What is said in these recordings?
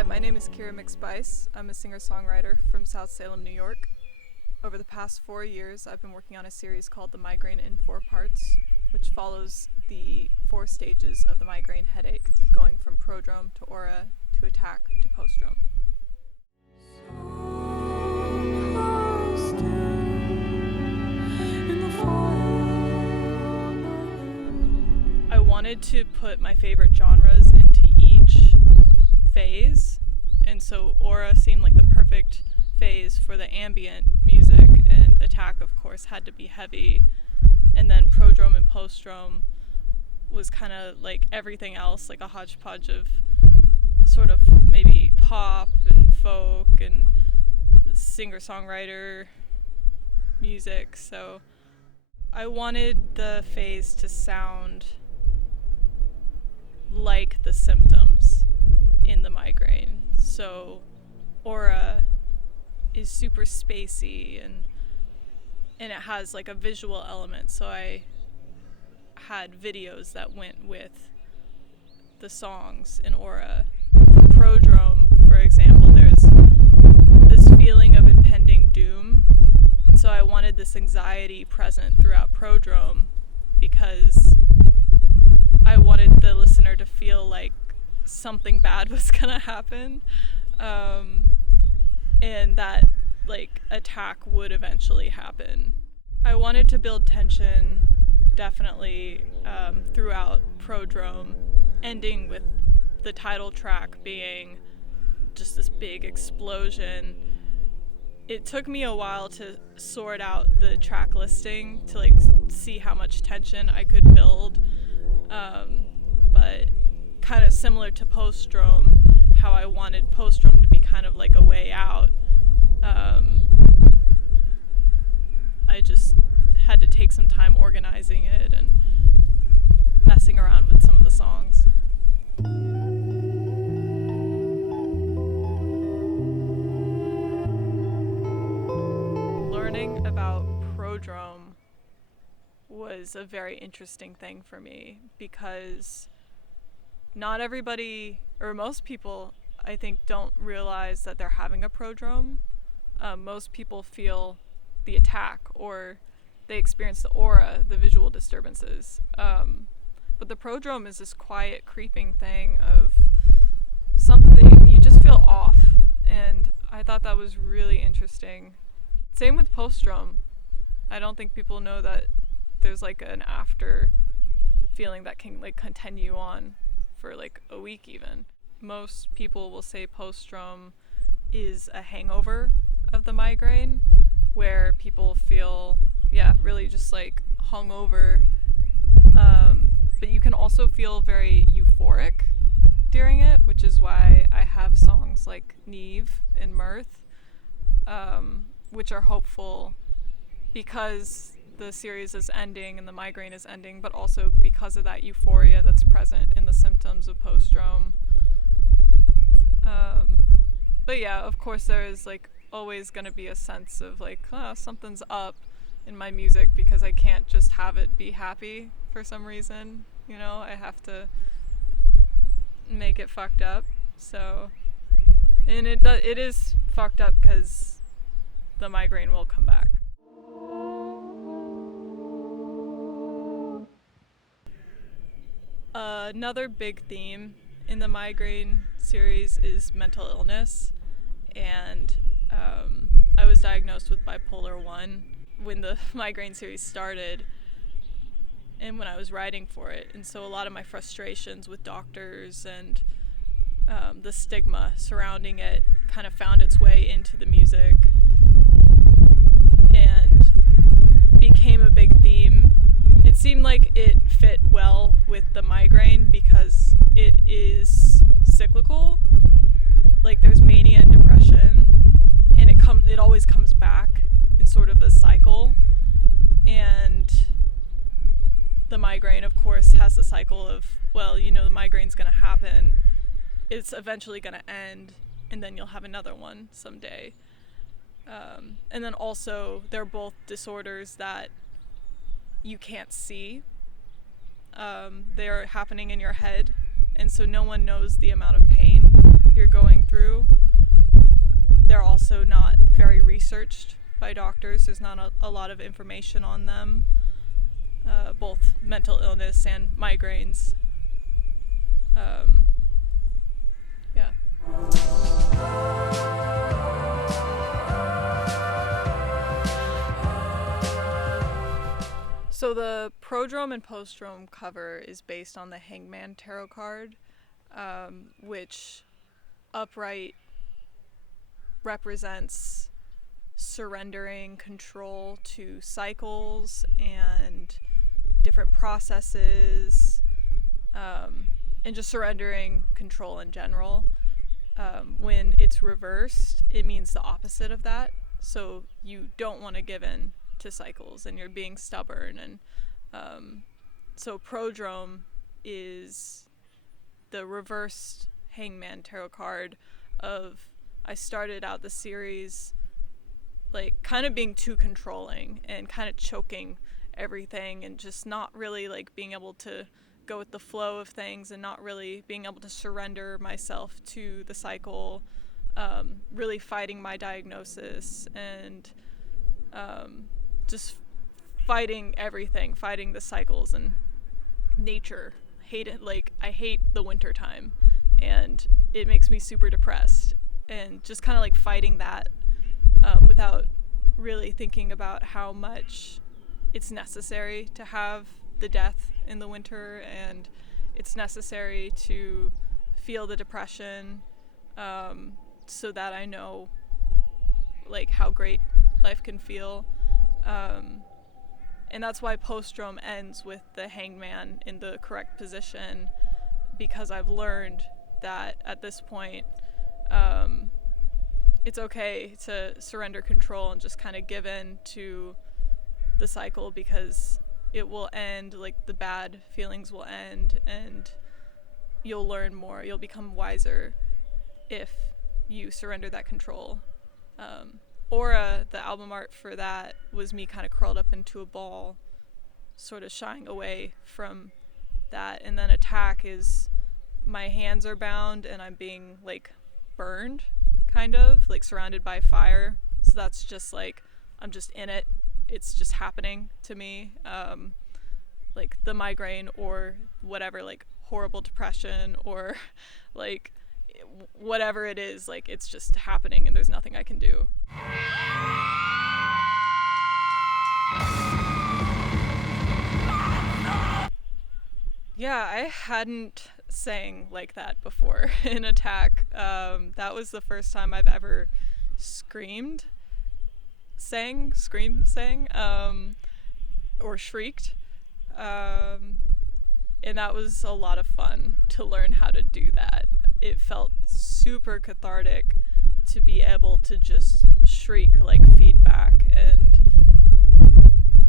Hi, my name is Kira McSpice. I'm a singer-songwriter from South Salem, New York. Over the past 4 years, I've been working on a series called The Migraine in 4 parts, which follows the 4 stages of the migraine headache, going from prodrome to aura to attack to postdrome. I wanted to put my favorite genres into each phase, and so aura seemed like the perfect phase for the ambient music, and attack of course had to be heavy, and then prodrome and postdrome was kind of like everything else, like a hodgepodge of sort of maybe pop and folk and singer-songwriter music. So I wanted the phase to sound like the symptoms in the migraine. So aura is super spacey and it has like a visual element, so I had videos that went with the songs in aura. For prodrome, for example, there's this feeling of impending doom, and so I wanted this anxiety present throughout prodrome because I wanted the listener to feel like something bad was gonna happen, and that like attack would eventually happen. I wanted to build tension definitely throughout prodrome, ending with the title track being just this big explosion. It took me a while to sort out the track listing to like see how much tension I could build, but kind of similar to postdrome, how I wanted postdrome to be kind of like a way out. I just had to take some time organizing it and messing around with some of the songs. Learning about prodrome was a very interesting thing for me because not everybody, or most people, I think, don't realize that they're having a prodrome. Most people feel the attack, or they experience the aura, the visual disturbances. But the prodrome is this quiet, creeping thing of something, you just feel off. And I thought that was really interesting. Same with postdrome. I don't think people know that there's like an after feeling that can like continue on for like a week even. Most people will say postdrome is a hangover of the migraine, where people feel, really just like hungover. But you can also feel very euphoric during it, which is why I have songs like Neve and Mirth, which are hopeful because the series is ending and the migraine is ending, but also because of that euphoria that's present in the symptoms of postdrome. But yeah, of course there is like always going to be a sense of like, something's up in my music because I can't just have it be happy for some reason, you know, I have to make it fucked up. So, and it is fucked up because the migraine will come back. Another big theme in the migraine series is mental illness, and I was diagnosed with bipolar 1 when the migraine series started and when I was writing for it, and so a lot of my frustrations with doctors and the stigma surrounding it kind of found its way into the music and became a big theme. It seemed like it fit well with the migraine because it is cyclical. Like there's mania and depression, and it always comes back in sort of a cycle. And the migraine, of course, has the cycle of, the migraine's gonna happen, it's eventually gonna end, and then you'll have another one someday. And then also, they're both disorders that you can't see. They're happening in your head, and so no one knows the amount of pain you're going through. They're also not very researched by doctors. There's not a lot of information on them, both mental illness and migraines. Yeah. So the prodrome and postdrome cover is based on the Hangman Tarot card, which upright represents surrendering control to cycles and different processes, and just surrendering control in general. When it's reversed, it means the opposite of that. So you don't want to give in to cycles and you're being stubborn. And so prodrome is the reversed Hangman Tarot card of, I started out the series like kind of being too controlling and kind of choking everything and just not really like being able to go with the flow of things and not really being able to surrender myself to the cycle, really fighting my diagnosis and just fighting everything, fighting the cycles and nature. I hate the winter time and it makes me super depressed, and just kind of like fighting that without really thinking about how much it's necessary to have the death in the winter, and it's necessary to feel the depression, so that I know like how great life can feel. And that's why postdrome ends with the hangman in the correct position, because I've learned that at this point it's okay to surrender control and just kind of give in to the cycle, because it will end, like the bad feelings will end and you'll learn more, you'll become wiser if you surrender that control. Aura, the album art for that, was me kind of curled up into a ball, sort of shying away from that. And then Attack is my hands are bound and I'm being like burned, kind of like surrounded by fire. So that's just like, I'm just in it. It's just happening to me. Like the migraine or whatever, like horrible depression or like whatever it is, like it's just happening and there's nothing I can do. Yeah, I hadn't sang like that before in Attack. That was the first time I've ever screamed, sang, or shrieked. And that was a lot of fun to learn how to do that. It felt super cathartic to be able to just shriek like feedback and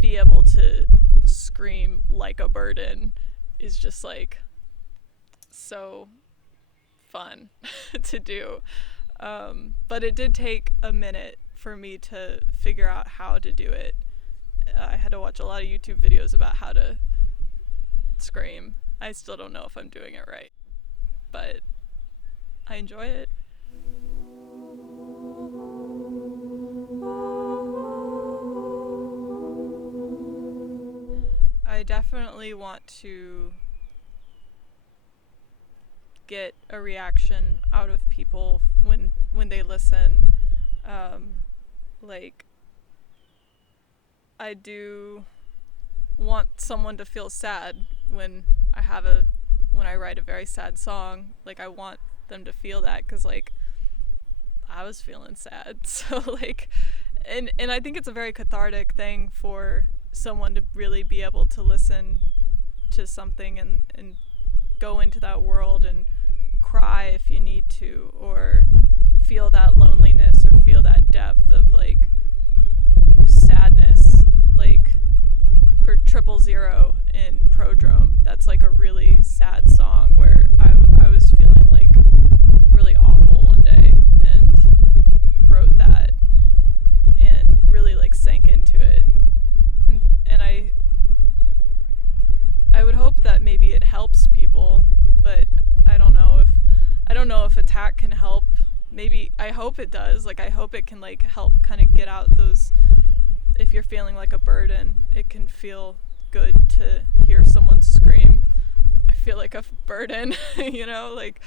be able to scream like a burden is just like so fun to do. But it did take a minute for me to figure out how to do it. I had to watch a lot of YouTube videos about how to scream. I still don't know if I'm doing it right, but I enjoy it. I definitely want to get a reaction out of people when they listen. Like, I do want someone to feel sad when I write a very sad song. Like, I want them to feel that, because like I was feeling sad. So like, and I think it's a very cathartic thing for someone to really be able to listen to something and go into that world and cry if you need to, or feel that loneliness or feel that depth of like sadness. Like for 000 in Prodrome, that's like a really sad song where I was feeling like really awful one day and wrote that and really like sank into it. And I would hope that maybe it helps people, but I don't know if I don't know if attack can help. Maybe, I hope it does. Like, I hope it can, like, help kind of get out those, if you're feeling like a burden, it can feel good to hear someone scream, I feel like a burden, you know, like,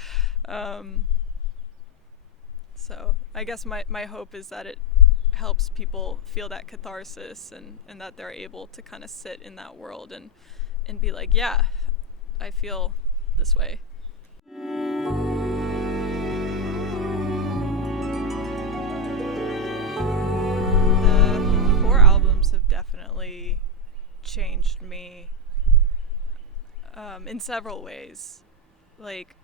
so I guess my hope is that it helps people feel that catharsis, and that they're able to kind of sit in that world and be like, yeah, I feel this way. The 4 albums have definitely changed me in several ways. Like,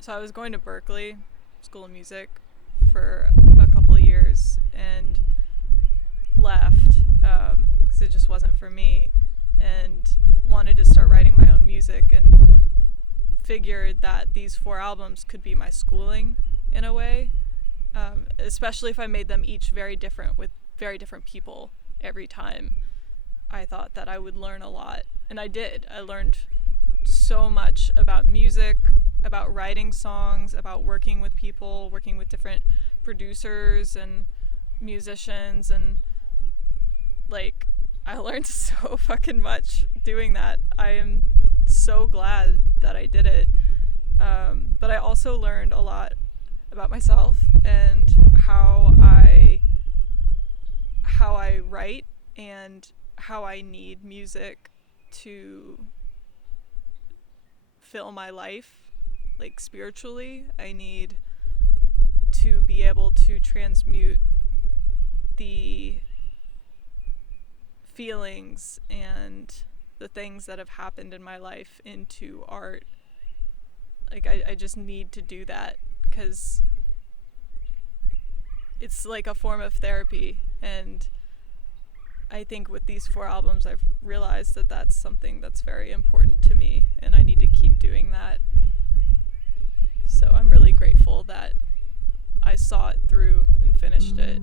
so I was going to Berkeley School of Music for a couple of years and left because it just wasn't for me, and wanted to start writing my own music, and figured that these 4 albums could be my schooling in a way, especially if I made them each very different with very different people every time. I thought that I would learn a lot, and I did. I learned so much about music, about writing songs, about working with people, working with different producers and musicians, and like, I learned so fucking much doing that. I am so glad that I did it. But I also learned a lot about myself and how I write, and how I need music to fill my life, like, spiritually. I need to be able to transmute the feelings and the things that have happened in my life into art. Like, I just need to do that, because it's like a form of therapy, and I think with these 4 albums I've realized that that's something that's very important to me, and I need to keep doing that. So I'm really grateful that I saw it through and finished it.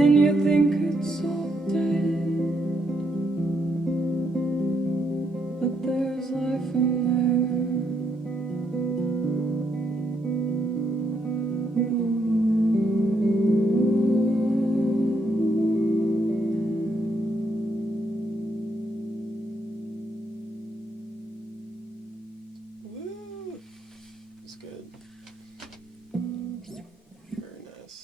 And you think it's all dead.